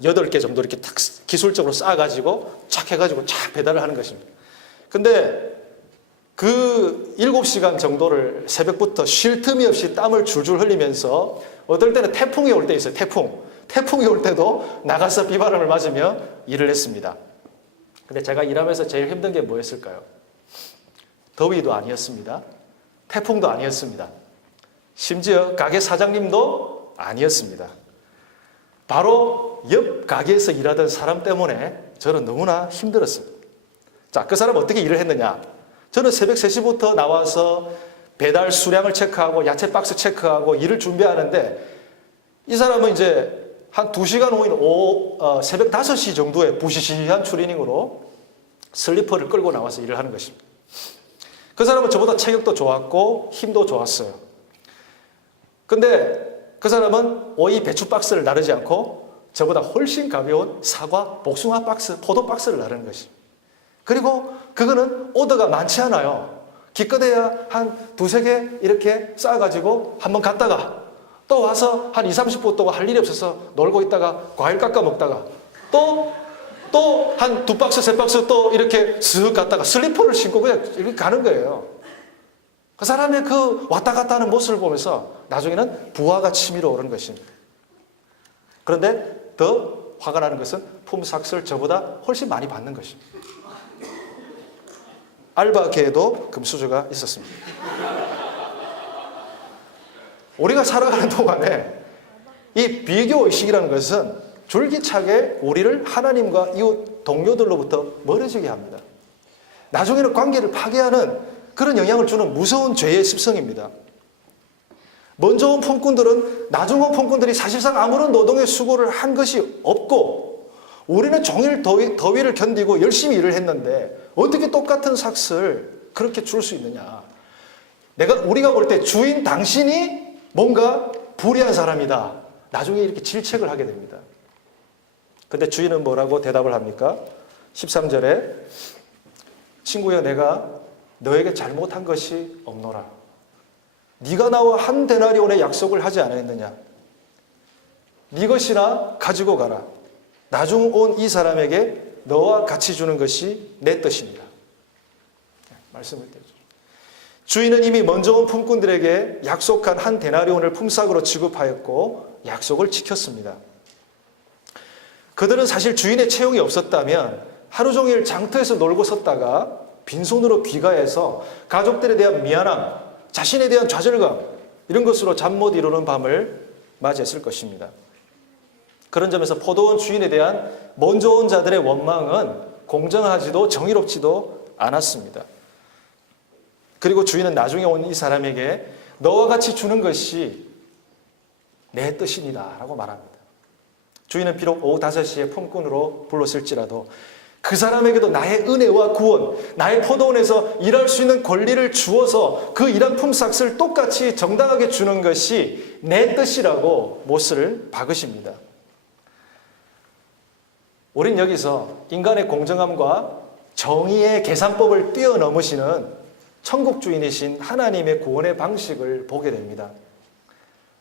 8개 정도 이렇게 탁 기술적으로 쌓아가지고 착 해가지고 착 배달을 하는 것입니다. 근데 그 7시간 정도를 새벽부터 쉴 틈이 없이 땀을 줄줄 흘리면서 어떨 때는 태풍이 올 때 있어요. 태풍이 올 때도 나가서 비바람을 맞으며 일을 했습니다. 근데 제가 일하면서 제일 힘든 게 뭐였을까요? 더위도 아니었습니다. 태풍도 아니었습니다. 심지어 가게 사장님도 아니었습니다. 바로 옆 가게에서 일하던 사람 때문에 저는 너무나 힘들었어요. 자, 그 사람 어떻게 일을 했느냐? 저는 새벽 3시부터 나와서 배달 수량을 체크하고 야채 박스 체크하고 일을 준비하는데 이 사람은 이제 한 2시간 후인 새벽 5시 정도에 부시시한 추리닝으로 슬리퍼를 끌고 나와서 일을 하는 것입니다. 그 사람은 저보다 체격도 좋았고 힘도 좋았어요. 근데 그 사람은 오이 배추 박스를 나르지 않고 저보다 훨씬 가벼운 사과, 복숭아 박스, 포도 박스를 나르는 것입니다. 그리고 그거는 오더가 많지 않아요. 기껏해야 한 2-3개 이렇게 쌓아가지고 한번 갔다가 또 와서 한 20-30분 동안 할 일이 없어서 놀고 있다가 과일 깎아 먹다가 또 한 2박스, 3박스 또 이렇게 쓱 갔다가 슬리퍼를 신고 그냥 이렇게 가는 거예요. 그 사람의 그 왔다 갔다 하는 모습을 보면서 나중에는 부하가 치밀어 오르는 것입니다. 그런데 더 화가 나는 것은 품삯을 저보다 훨씬 많이 받는 것입니다. 알바계에도 금수저가 있었습니다. 우리가 살아가는 동안에 이 비교의식이라는 것은 줄기차게 우리를 하나님과 이웃 동료들로부터 멀어지게 합니다. 나중에는 관계를 파괴하는 그런 영향을 주는 무서운 죄의 습성입니다. 먼저 온 품꾼들은 나중 온 품꾼들이 사실상 아무런 노동의 수고를 한 것이 없고 우리는 종일 더위를 견디고 열심히 일을 했는데 어떻게 똑같은 삭을 그렇게 줄 수 있느냐. 우리가 볼 때 주인 당신이 뭔가 불의한 사람이다. 나중에 이렇게 질책을 하게 됩니다. 근데 주인은 뭐라고 대답을 합니까? 13절에 친구야, 내가 너에게 잘못한 것이 없노라. 네가 나와 한 데나리온의 약속을 하지 않았느냐? 네 것이나 가지고 가라. 나중 온 이 사람에게 너와 같이 주는 것이 내 뜻입니다. 말씀을 드리죠. 주인은 이미 먼저 온 품꾼들에게 약속한 한 데나리온을 품삯으로 지급하였고 약속을 지켰습니다. 그들은 사실 주인의 채용이 없었다면 하루 종일 장터에서 놀고 섰다가 빈손으로 귀가해서 가족들에 대한 미안함, 자신에 대한 좌절감 이런 것으로 잠 못 이루는 밤을 맞이했을 것입니다. 그런 점에서 포도원 주인에 대한 먼저 온 자들의 원망은 공정하지도 정의롭지도 않았습니다. 그리고 주인은 나중에 온 이 사람에게 너와 같이 주는 것이 내 뜻이니다 라고 말합니다. 주인은 비록 오후 5시에 품꾼으로 불렀을지라도 그 사람에게도 나의 은혜와 구원, 나의 포도원에서 일할 수 있는 권리를 주어서 그 일한 품삯을 똑같이 정당하게 주는 것이 내 뜻이라고 못을 박으십니다. 우린 여기서 인간의 공정함과 정의의 계산법을 뛰어넘으시는 천국 주인이신 하나님의 구원의 방식을 보게 됩니다.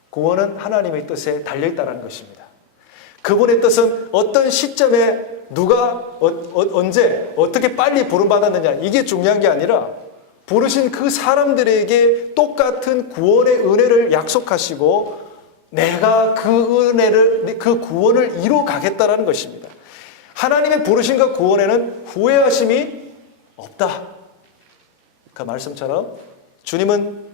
구원은 하나님의 뜻에 달려있다는 것입니다. 그분의 뜻은 어떤 시점에 누가 언제 어떻게 빨리 부름받았느냐 이게 중요한 게 아니라 부르신 그 사람들에게 똑같은 구원의 은혜를 약속하시고 내가 그 구원을 이루어 가겠다라는 것입니다. 하나님의 부르심과 구원에는 후회하심이 없다. 그 말씀처럼 주님은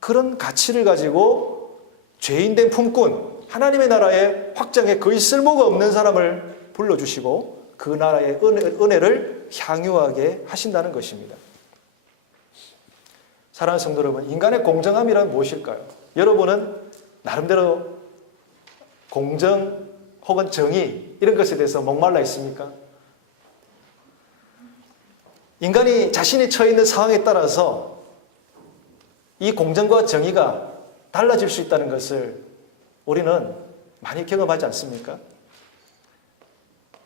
그런 가치를 가지고 죄인된 품꾼, 하나님의 나라의 확장에 거의 쓸모가 없는 사람을 불러주시고 그 나라의 은혜를 향유하게 하신다는 것입니다. 사랑하는 성도 여러분, 인간의 공정함이란 무엇일까요? 여러분은 나름대로 공정 혹은 정의 이런 것에 대해서 목말라 있습니까? 인간이 자신이 처해 있는 상황에 따라서 이 공정과 정의가 달라질 수 있다는 것을 우리는 많이 경험하지 않습니까?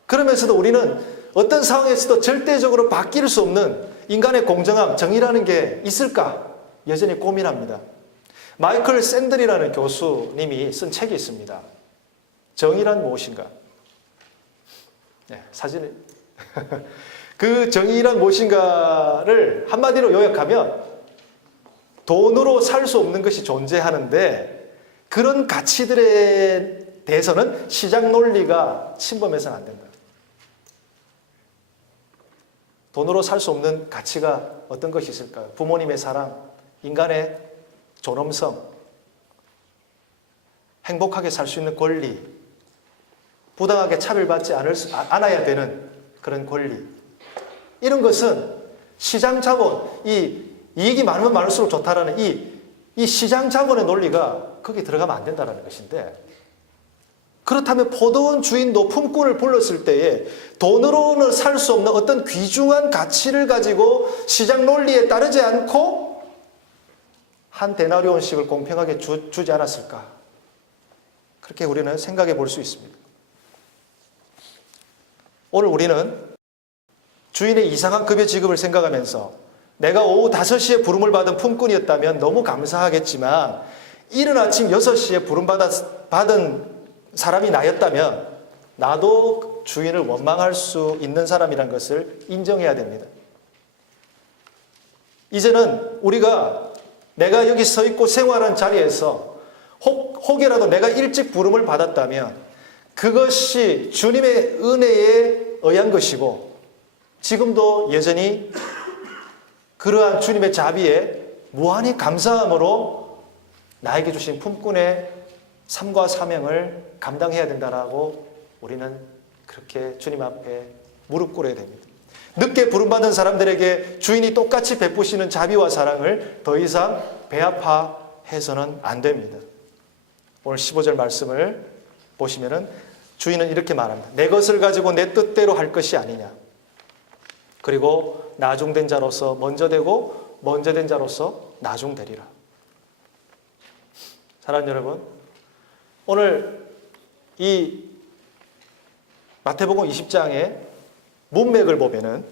그러면서도 우리는 어떤 상황에서도 절대적으로 바뀔 수 없는 인간의 공정함, 정의라는 게 있을까? 여전히 고민합니다. 마이클 샌들이라는 교수님이 쓴 책이 있습니다. 정의란 무엇인가? 네, 사진을. 그 정의란 무엇인가를 한마디로 요약하면 돈으로 살 수 없는 것이 존재하는데 그런 가치들에 대해서는 시장 논리가 침범해서는 안 된다. 돈으로 살 수 없는 가치가 어떤 것이 있을까요? 부모님의 사랑, 인간의 존엄성, 행복하게 살 수 있는 권리, 부당하게 차별받지 않아야 되는 그런 권리. 이런 것은 시장 자본, 이익이 많으면 많을수록 좋다라는 이 시장 자본의 논리가 거기 들어가면 안 된다는 것인데, 그렇다면 포도원 주인도 품꾼을 불렀을 때에 돈으로는 살 수 없는 어떤 귀중한 가치를 가지고 시장 논리에 따르지 않고 한 데나리온씩을 공평하게 주지 않았을까? 그렇게 우리는 생각해 볼 수 있습니다. 오늘 우리는 주인의 이상한 급여 지급을 생각하면서 내가 오후 5시에 부름을 받은 품꾼이었다면 너무 감사하겠지만 이른 아침 6시에 부름받은 사람이 나였다면 나도 주인을 원망할 수 있는 사람이라는 것을 인정해야 됩니다. 이제는 우리가 내가 여기 서 있고 생활하는 자리에서 혹여라도 내가 일찍 부름을 받았다면 그것이 주님의 은혜에 의한 것이고 지금도 여전히 그러한 주님의 자비에 무한히 감사함으로 나에게 주신 품꾼의 삶과 사명을 감당해야 된다라고 우리는 그렇게 주님 앞에 무릎 꿇어야 됩니다. 늦게 부름받은 사람들에게 주인이 똑같이 베푸시는 자비와 사랑을 더 이상 배아파해서는 안 됩니다. 오늘 15절 말씀을 보시면은 주인은 이렇게 말합니다. 내 것을 가지고 내 뜻대로 할 것이 아니냐. 그리고 나중된 자로서 먼저 되고 먼저 된 자로서 나중되리라. 사랑하는 여러분, 오늘 이 마태복음 20장의 문맥을 보면은,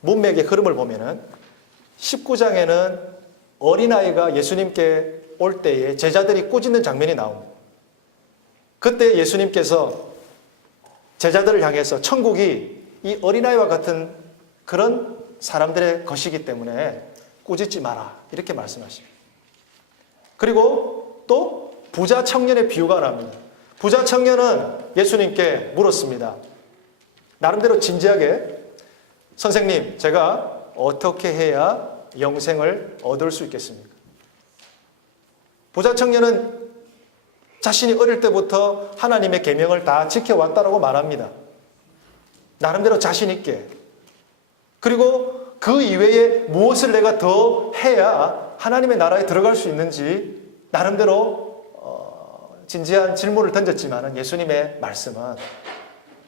문맥의 흐름을 보면은 19장에는 어린아이가 예수님께 올 때에 제자들이 꾸짖는 장면이 나옵니다. 그때 예수님께서 제자들을 향해서 천국이 이 어린아이와 같은 그런 사람들의 것이기 때문에 꾸짖지 마라 이렇게 말씀하십니다. 그리고 또 부자 청년의 비유가 나옵니다. 부자 청년은 예수님께 물었습니다. 나름대로 진지하게, 선생님, 제가 어떻게 해야 영생을 얻을 수 있겠습니까? 부자 청년은 자신이 어릴 때부터 하나님의 계명을 다 지켜왔다라고 말합니다. 나름대로 자신 있게. 그리고 그 이외에 무엇을 내가 더 해야 하나님의 나라에 들어갈 수 있는지 나름대로 진지한 질문을 던졌지만 예수님의 말씀은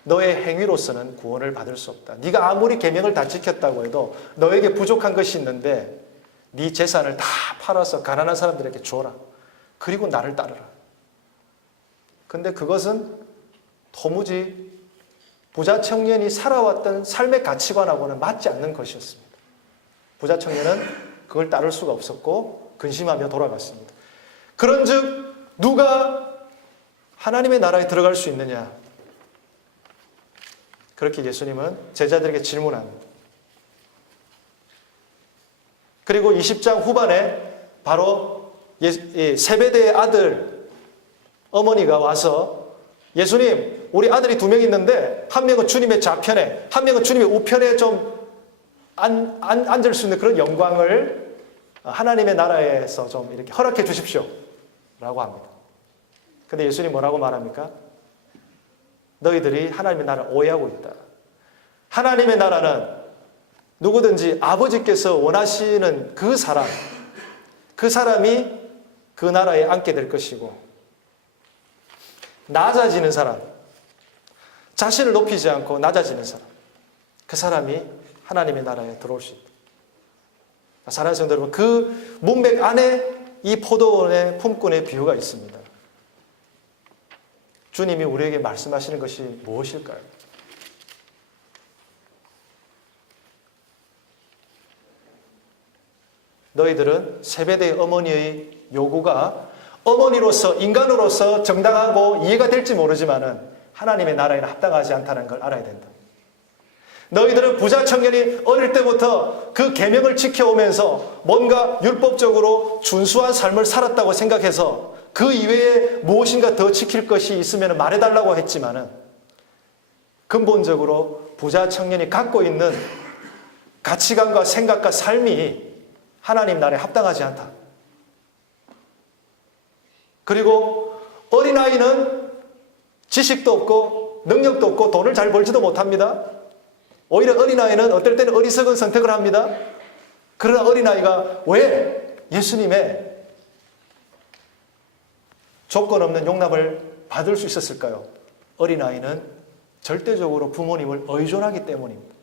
너의 행위로서는 구원을 받을 수 없다. 네가 아무리 계명을 다 지켰다고 해도 너에게 부족한 것이 있는데 네 재산을 다 팔아서 가난한 사람들에게 주어라. 그리고 나를 따르라. 근데 그것은 도무지 부자 청년이 살아왔던 삶의 가치관하고는 맞지 않는 것이었습니다. 부자 청년은 그걸 따를 수가 없었고 근심하며 돌아갔습니다. 그런즉 누가 하나님의 나라에 들어갈 수 있느냐? 그렇게 예수님은 제자들에게 질문합니다. 그리고 20장 후반에 바로 세베대의 아들 어머니가 와서 예수님, 우리 아들이 2명 있는데 한 명은 주님의 좌편에, 한 명은 주님의 우편에 좀 앉을 수 있는 그런 영광을 하나님의 나라에서 좀 이렇게 허락해 주십시오 라고 합니다. 근데 예수님 뭐라고 말합니까? 너희들이 하나님의 나라를 오해하고 있다. 하나님의 나라는 누구든지 아버지께서 원하시는 그 사람이 그 나라에 앉게 될 것이고, 낮아지는 사람, 자신을 높이지 않고 낮아지는 사람, 그 사람이 하나님의 나라에 들어올 수 있다. 사랑하는 성도 여러분, 그 문맥 안에 이 포도원의 품꾼의 비유가 있습니다. 주님이 우리에게 말씀하시는 것이 무엇일까요? 너희들은 세베대의 어머니의 요구가 어머니로서, 인간으로서 정당하고 이해가 될지 모르지만은 하나님의 나라에는 합당하지 않다는 걸 알아야 된다. 너희들은 부자 청년이 어릴 때부터 그 계명을 지켜오면서 뭔가 율법적으로 준수한 삶을 살았다고 생각해서 그 이외에 무엇인가 더 지킬 것이 있으면 말해달라고 했지만은 근본적으로 부자 청년이 갖고 있는 가치관과 생각과 삶이 하나님 나라에 합당하지 않다. 그리고 어린아이는 지식도 없고 능력도 없고 돈을 잘 벌지도 못합니다. 오히려 어린아이는 어떨 때는 어리석은 선택을 합니다. 그러나 어린아이가 왜 예수님의 조건 없는 용납을 받을 수 있었을까요? 어린아이는 절대적으로 부모님을 의존하기 때문입니다.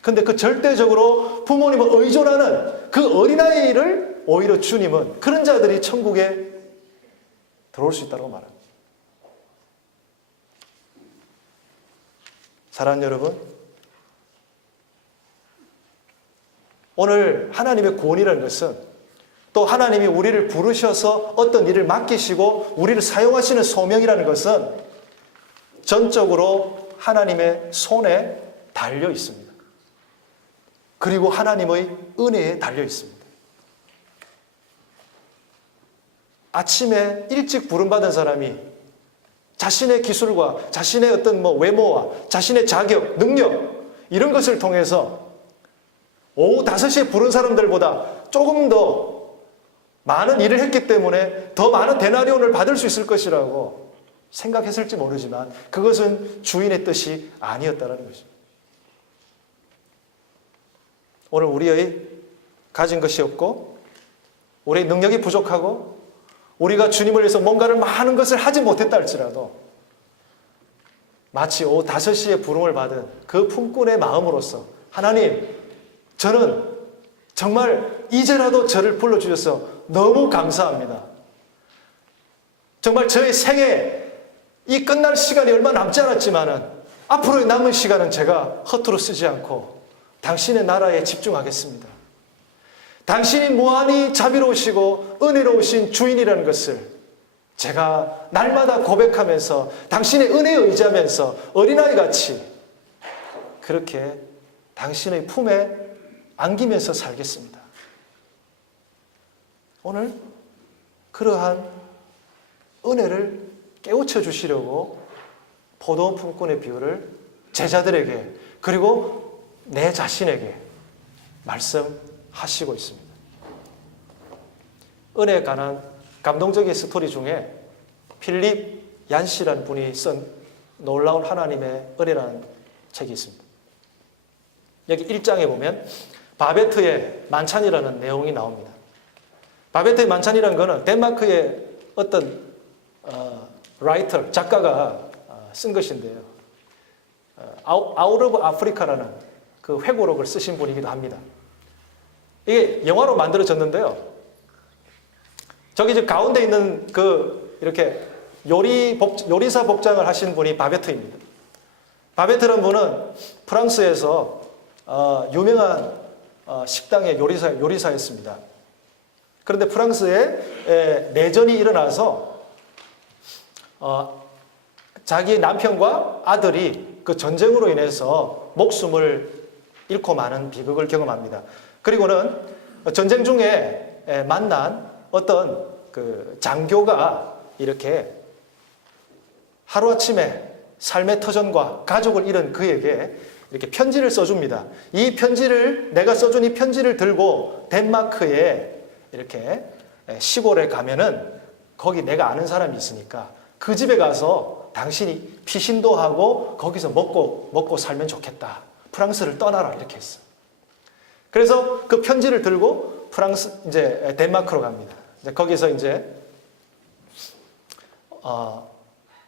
근데 그 절대적으로 부모님을 의존하는 그 어린아이를 오히려 주님은 그런 자들이 천국에 들어올 수 있다고 말합니다. 사랑하는 여러분, 오늘 하나님의 구원이라는 것은 또 하나님이 우리를 부르셔서 어떤 일을 맡기시고 우리를 사용하시는 소명이라는 것은 전적으로 하나님의 손에 달려 있습니다. 그리고 하나님의 은혜에 달려 있습니다. 아침에 일찍 부름받은 사람이 자신의 기술과 자신의 어떤 외모와 자신의 자격, 능력 이런 것을 통해서 오후 5시에 부른 사람들보다 조금 더 많은 일을 했기 때문에 더 많은 데나리온을 받을 수 있을 것이라고 생각했을지 모르지만 그것은 주인의 뜻이 아니었다는 것입니다. 오늘 우리의 가진 것이 없고 우리의 능력이 부족하고 우리가 주님을 위해서 뭔가를 많은 것을 하지 못했다 할지라도 마치 오후 5시에 부름을 받은 그 품꾼의 마음으로서 하나님, 저는 정말 이제라도 저를 불러주셔서 너무 감사합니다. 정말 저의 생애 이 끝날 시간이 얼마 남지 않았지만은 앞으로의 남은 시간은 제가 허투루 쓰지 않고 당신의 나라에 집중하겠습니다. 당신이 무한히 자비로우시고 은혜로우신 주인이라는 것을 제가 날마다 고백하면서 당신의 은혜에 의지하면서 어린아이같이 그렇게 당신의 품에 안기면서 살겠습니다. 오늘 그러한 은혜를 깨우쳐 주시려고 포도원 품꾼의 비유를 제자들에게 그리고 내 자신에게 말씀하시고 있습니다. 은혜에 관한 감동적인 스토리 중에 필립 얀시라는 분이 쓴 놀라운 하나님의 은혜라는 책이 있습니다. 여기 1장에 보면 바베트의 만찬이라는 내용이 나옵니다. 바베트의 만찬이라는 것은 덴마크의 어떤 라이터, 작가가 쓴 것인데요. 아웃 오브 아프리카라는 그 회고록을 쓰신 분이기도 합니다. 이게 영화로 만들어졌는데요. 저기 이제 가운데 있는 그 이렇게 요리사 복장을 하신 분이 바베트입니다. 바베트라는 분은 프랑스에서 유명한 식당의 요리사였습니다. 그런데 프랑스에 내전이 일어나서 자기 남편과 아들이 그 전쟁으로 인해서 목숨을 잃고 마는 비극을 경험합니다. 그리고는 전쟁 중에 만난 어떤 그 장교가 이렇게 하루아침에 삶의 터전과 가족을 잃은 그에게 이렇게 편지를 써줍니다. 이 편지를, 내가 써준 이 편지를 들고 덴마크에 이렇게 시골에 가면은 거기 내가 아는 사람이 있으니까 그 집에 가서 당신이 피신도 하고 거기서 먹고 살면 좋겠다. 프랑스를 떠나라. 이렇게 했어. 그래서 그 편지를 들고 이제 덴마크로 갑니다. 거기서 이제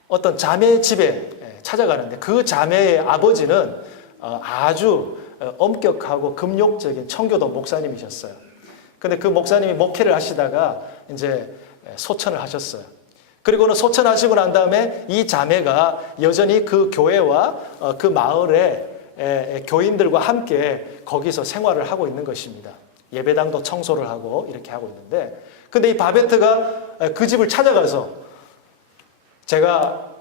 어떤 자매 집에 찾아가는데 그 자매의 아버지는 아주 엄격하고 금욕적인 청교도 목사님이셨어요. 근데 그 목사님이 목회를 하시다가 이제 소천을 하셨어요. 그리고는 소천하시고 난 다음에 이 자매가 여전히 그 교회와 그 마을의 교인들과 함께 거기서 생활을 하고 있는 것입니다. 예배당도 청소를 하고 이렇게 하고 있는데, 근데 이 바베트가 그 집을 찾아가서 제가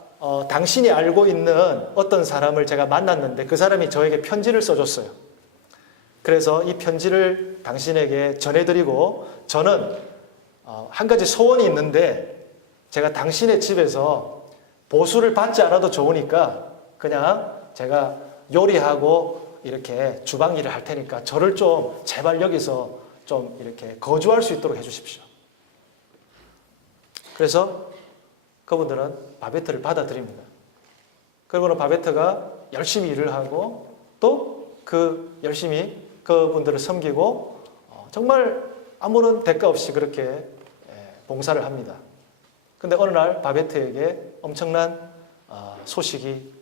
당신이 알고 있는 어떤 사람을 제가 만났는데 그 사람이 저에게 편지를 써줬어요. 그래서 이 편지를 당신에게 전해드리고 저는 한 가지 소원이 있는데 제가 당신의 집에서 보수를 받지 않아도 좋으니까 그냥 제가 요리하고 이렇게 주방 일을 할 테니까 저를 좀 제발 여기서 좀 이렇게 거주할 수 있도록 해주십시오. 그래서 그분들은 바베트를 받아들입니다. 그리고는 바베트가 열심히 일을 하고 또 그 열심히 그분들을 섬기고 정말 아무런 대가 없이 그렇게 봉사를 합니다. 근데 어느 날 바베트에게 엄청난 소식이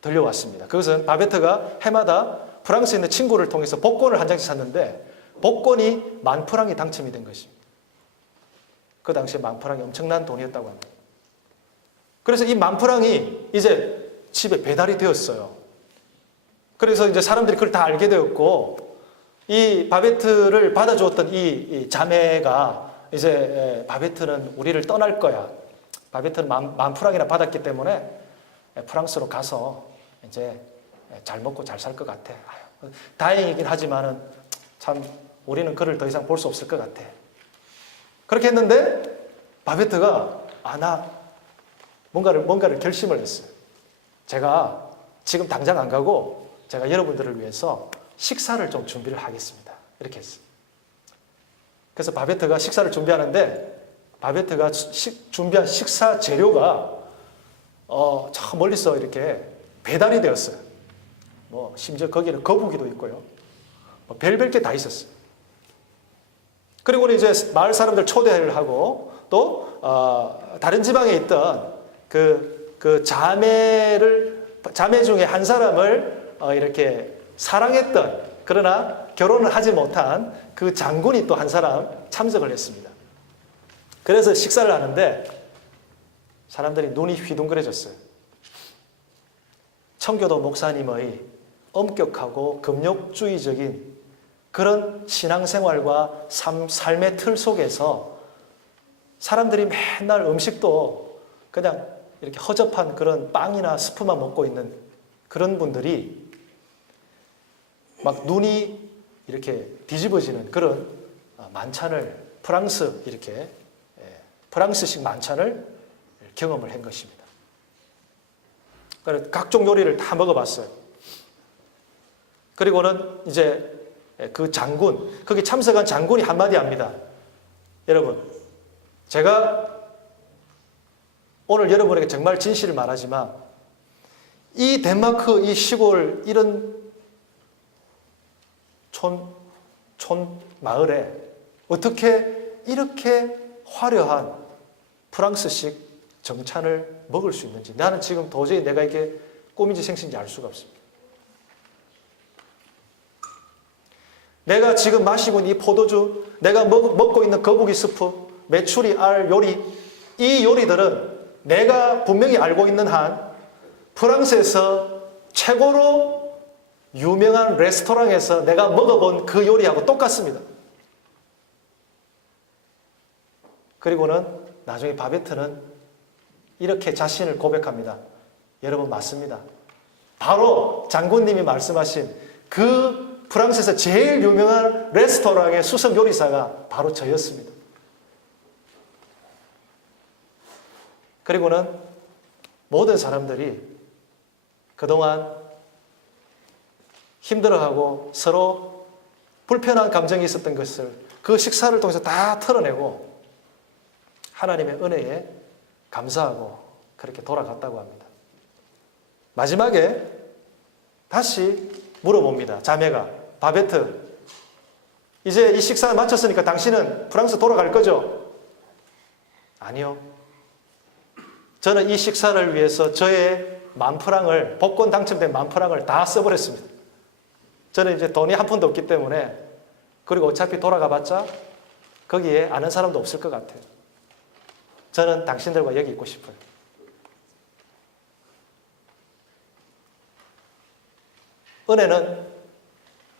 들려왔습니다. 그것은 바베트가 해마다 프랑스에 있는 친구를 통해서 복권을 한 장씩 샀는데 복권이 10,000프랑이 당첨이 된 것입니다. 그 당시에 10,000프랑이 엄청난 돈이었다고 합니다. 그래서 이 10,000프랑이 이제 집에 배달이 되었어요. 그래서 이제 사람들이 그걸 다 알게 되었고 이 바베트를 받아주었던 이 자매가 이제 바베트는 우리를 떠날 거야. 바베트는 10,000프랑이나 받았기 때문에 프랑스로 가서 이제 잘 먹고 잘 살 것 같아. 다행이긴 하지만은 참 우리는 그를 더 이상 볼 수 없을 것 같아. 그렇게 했는데 바베트가 나 뭔가를 결심을 했어요. 제가 지금 당장 안 가고 제가 여러분들을 위해서 식사를 좀 준비를 하겠습니다. 이렇게 했어요. 그래서 바베트가 식사를 준비하는데 바베트가 준비한 식사 재료가 저 멀리서 이렇게 배달이 되었어요. 뭐 심지어 거기는 거북이도 있고요. 뭐 별별 게 다 있었어요. 그리고는 이제 마을 사람들 초대를 하고 또 다른 지방에 있던 그 그 자매 중에 한 사람을 이렇게 사랑했던, 그러나 결혼을 하지 못한 그 장군이 또 한 사람 참석을 했습니다. 그래서 식사를 하는데 사람들이 눈이 휘둥그레졌어요. 청교도 목사님의 엄격하고 금욕주의적인 그런 신앙생활과 삶의 틀 속에서 사람들이 맨날 음식도 그냥 이렇게 허접한 그런 빵이나 스프만 먹고 있는 그런 분들이 막 눈이 이렇게 뒤집어지는 그런 만찬을 프랑스식 만찬을 경험을 한 것입니다. 그래서 각종 요리를 다 먹어봤어요. 그리고는 이제 그 장군, 거기 참석한 장군이 한마디 합니다. 여러분, 제가 오늘 여러분에게 정말 진실을 말하지만 이 덴마크 이 시골 이런 촌 마을에 어떻게 이렇게 화려한 프랑스식 정찬을 먹을 수 있는지 나는 지금 도저히 내가 이게 꿈인지 생신인지 알 수가 없습니다. 내가 지금 마시고 있는 이 포도주, 내가 먹고 있는 거북이 스프, 메추리 알 요리, 이 요리들은 내가 분명히 알고 있는 한 프랑스에서 최고로 유명한 레스토랑에서 내가 먹어본 그 요리하고 똑같습니다. 그리고는 나중에 바베트는 이렇게 자신을 고백합니다. 여러분, 맞습니다. 바로 장군님이 말씀하신 그 프랑스에서 제일 유명한 레스토랑의 수석 요리사가 바로 저였습니다. 그리고는 모든 사람들이 그동안 힘들어하고 서로 불편한 감정이 있었던 것을 그 식사를 통해서 다 털어내고 하나님의 은혜에 감사하고 그렇게 돌아갔다고 합니다. 마지막에 다시 물어봅니다. 자매가, 바베트, 이제 이 식사를 마쳤으니까 당신은 프랑스 돌아갈 거죠? 아니요. 저는 이 식사를 위해서 저의 만프랑을, 복권 당첨된 만프랑을 다 써버렸습니다. 저는 이제 돈이 한 푼도 없기 때문에, 그리고 어차피 돌아가봤자 거기에 아는 사람도 없을 것 같아요. 저는 당신들과 여기 있고 싶어요.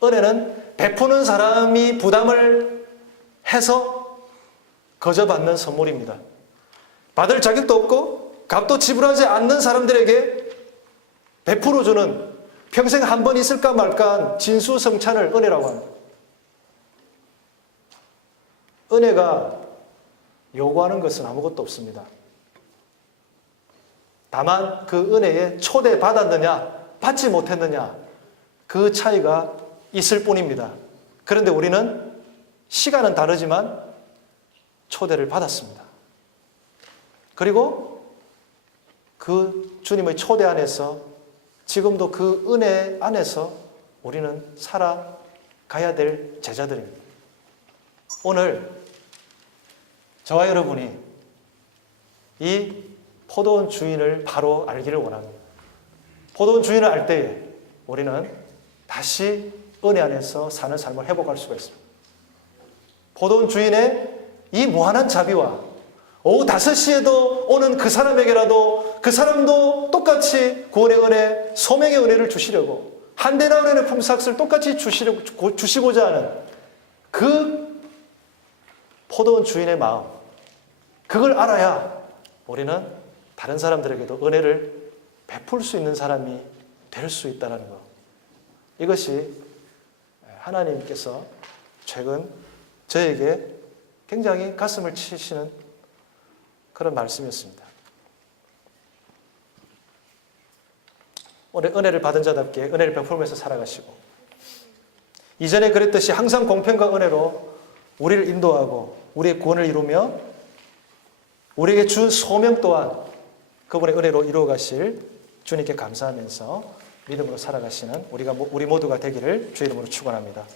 은혜는 베푸는 사람이 부담을 해서 거저받는 선물입니다. 받을 자격도 없고 값도 지불하지 않는 사람들에게 베풀어주는, 평생 한 번 있을까 말까한 진수성찬을 은혜라고 합니다. 은혜가 요구하는 것은 아무것도 없습니다. 다만 그 은혜에 초대받았느냐 받지 못했느냐, 그 차이가 있을 뿐입니다. 그런데 우리는 시간은 다르지만 초대를 받았습니다. 그리고 그 주님의 초대 안에서 지금도 그 은혜 안에서 우리는 살아가야 될 제자들입니다. 오늘 저와 여러분이 이 포도원 주인을 바로 알기를 원합니다. 포도원 주인을 알 때에 우리는 다시 은혜 안에서 사는 삶을 회복할 수가 있습니다. 포도원 주인의 이 무한한 자비와 오후 5시에도 오는 그 사람에게라도 그 사람도 똑같이 구원의 은혜, 소명의 은혜를 주시려고, 한대나은의 품삯을 똑같이 주시고자 하는 그 포도원 주인의 마음, 그걸 알아야 우리는 다른 사람들에게도 은혜를 베풀 수 있는 사람이 될 수 있다는 것. 이것이 하나님께서 최근 저에게 굉장히 가슴을 치시는 그런 말씀이었습니다. 오늘 은혜를 받은 자답게 은혜를 베풀면서 살아가시고, 이전에 그랬듯이 항상 공평과 은혜로 우리를 인도하고 우리의 구원을 이루며 우리에게 준 소명 또한 그분의 은혜로 이루어 가실 주님께 감사하면서 믿음으로 살아가시는 우리 모두가 되기를 주의 이름으로 축원합니다.